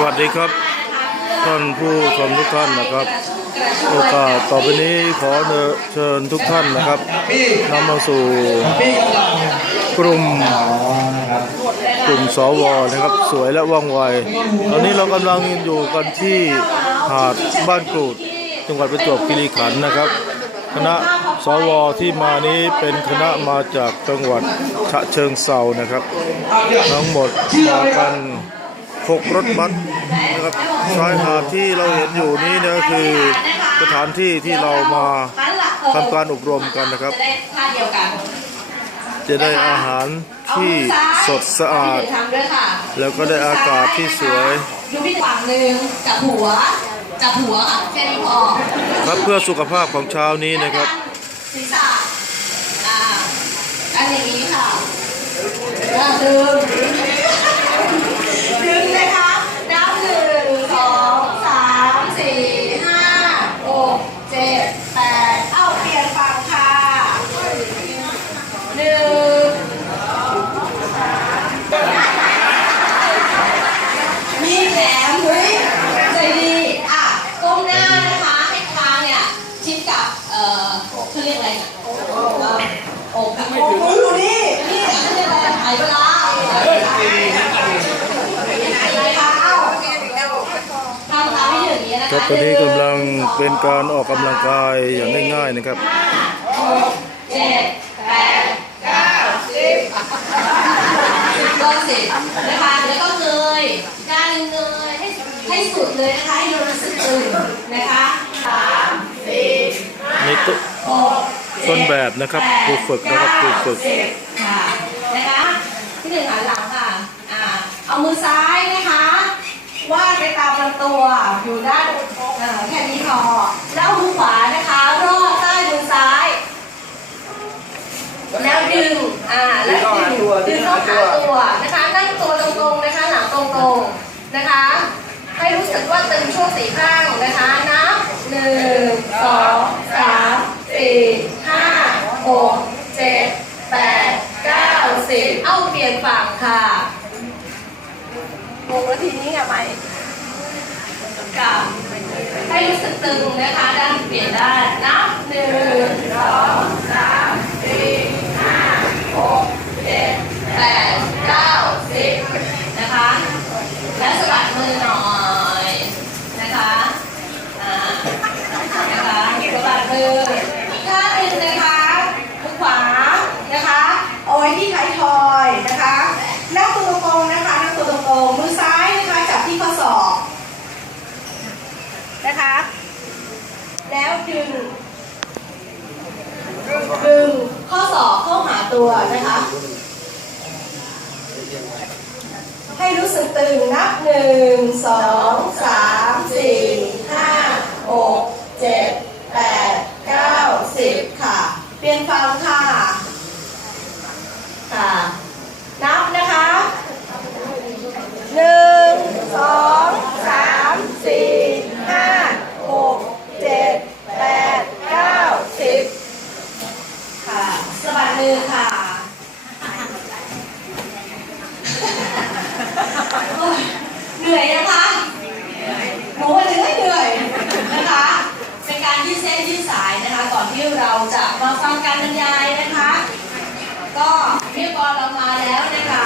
สวัสดีครับท่านผู้ชมทุกท่านนะครับโอกาสต่อไปนี้ขอเชิญทุกท่านนะครับนำมาสู่กลุ่มกลุ่มสวนะครับ สวยและว่องไว ตอนนี้เรากำลังอยู่กันที่หาดบ้านกรูด จังหวัดประจวบคีรีขันธ์นะครับ คณะสวที่มานี้เป็นคณะมาจากจังหวัดฉะเชิงเซานะครับ ทั้งหมดมากันหกรถบัส นะครับชายหาดที่เราเห็นอยู่นี้เนี่ยก็คือสถานที่ที่เรามาทำการอบรมกันนะครับ จะได้ท่ากันจะได้อาหารที่สดสะอาด แล้วก็ได้อากาศที่สวยดูพี่ฝั่งหนึ่งจับหัวจับหัวค่ะแค่นี้พอครับเพื่อสุขภาพของเช้านี้นะครับศีรษะอ่าอันนี้ค่ะอ่าดึงดึงนะคะนับหนึ่งสองสามสี่ห้าหกเจ็ดแปดเอ้าเปลี่ยนฝั่งค่ะหนึ่ง มีแหลมเฮ้ยใจดีอะก้มหน้านะคะให้คางเนี่ยชิดกับเอ่อเขาเรียกอะไรเอ่ออกโอ้โหดูนี่นี่เขาเรียกอะไรหายเวลาทำตามที่อย่างนี้นะ ครับตอนนี้กำลังเป็นการออกกำลังกายอย่างง่ายๆนะครับหกเจ็ดแปดเก้าสิบก็สิบนะคะแล้วก็เงยด้านหนึ่งเงยให้ให้สุดเลยนะคะให้รู้สึกตื่นนะคะสามสี่ในต้นหกต้นแบบนะครับครูฝึกนะครับครูฝึกค่ะที่หนึ่งหันหลังค่ะอ่าเอา มือซ้ายนะคะ วาดไปตามลำตัวอยู่ด้านเออแค่นี้พอแล้วมือขวานะคะรอบใต้มือซ้าย แล้วดึงอ่าแล้วดึงดึงเข้าหาตัวนะคะนั่งตัวตรงๆนะคะ หลังตรงๆนะคะ ให้รู้สึกว่าตึงช่วงสี่ข้างนะคะนับหนึ่งสองสามสี่ห้าหกเจ็ดแปดเก้าสิบเอาเปลี่ยนฝั่งค่ะงงแล้วทีนี้ไงไหมกับ ให้รู้สึกตึงนะคะด้านเปลี่ยนได้นับหนึ่งสองสามสี่ห้าหกเจ็ดแปดเก้าสิบนะคะ แล้วสะบัดมือหน่อยนะคะอ่านะคะสะบัดมืออีกท่าหนึ่งนะคะมือขวานะคะเอาไว้ที่ท้ายทอยนะคะนั่งตัวตรงๆนะคะนั่งตัวตรงๆมือซ้ายนะคะจับที่ข้อศอกนะคะ แล้วดึง ดึงข้อศอกเข้าหา ตัวนะคะ ให้รู้สึกตึงนับหนึ่งสองสามสี่ห้าหกเจ็ดแปดเก้าสิบค่ะ เปลี่ยนฟังค่ะ นับนะคะหนึ่งสองสามสี่ห้าหกเจ็ดแปดเก้าสิบค่ะสะบัดมือค่ะ โอ๊ยเหนื่อยนะคะหนูว่าเหนื่อยเหนื่อยนะคะ เป็นการยืดเส้นยืดสายนะคะ ก่อนที่เราจะมาฟังการบรรยายนะคะ ก็เรียบร้อยเรามาแล้วนะคะ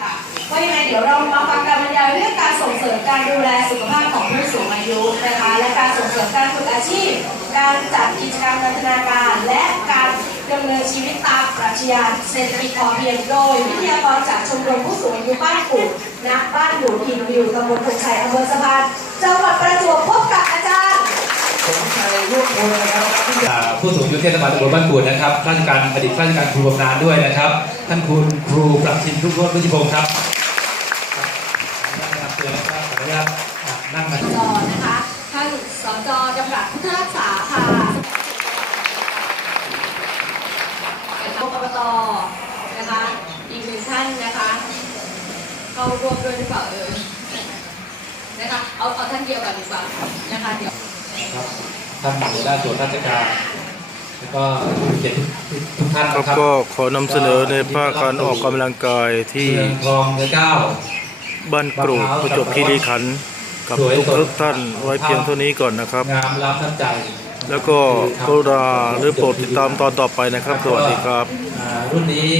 ค่ะก็ ยังไงเดี๋ยวเรามาฟังการบรรยายเรื่องการส่งเสริมการดูแลสุขภาพของผู้สูงอายุนะคะและการส่งเสริมการฝึกอาชีพ การจัดกิจกรรมพัฒนาการ และการดำเนินชีวิตตามปรัชญาเศรษฐกิจพอเพียงโดยวิทยากรจากชมรมผู้สูงอายุบ้านกุ่ณบ้านหนูพินวิวตำบลพงชัยอำเภอสะพานจังหวัดประจวบพบกับอาจารย์ผมชัยร่วมพลนะครับผู้สูงอายุเทศบาลตำบลบ้านกูดนะครับราชการอดีตราชการครูบำนาญด้วยนะครับ ท่านคุณครูปรับชินทุกรถวิจิพงศ์ครับ นะครับขออนุญาตอะนั่งนะจอนะคะท่านสจจำรัดพุทธรักษาค่ะเป็นนกอบตนะคะ อีกหนึ่งท่านนะคะเข้าร่วมด้วยหรือเปล่าเอ่ยนะคะเอาเอาท่านเดียวกันดีกว่านะคะเดี๋ยวครับท่านหัวหน้าส่วนราชการแล้วก็ผู้เกียรติทุกท่านครับนะครับก็ขอนำเสนอในภาคการออกกำลังกายที่เมืองทองเนื้อเก้า บ้านกรูดประจวบคีรีขันธ์กับทุกทุกท่านไว้เพียงเท่านี้ก่อนนะครับ งามล้ำน้ำใจแล้วก็กรุณาหรือโปรดติดตามตอนต่อไปนะครับ สวัสดีครับ อ่ารุ่นนี้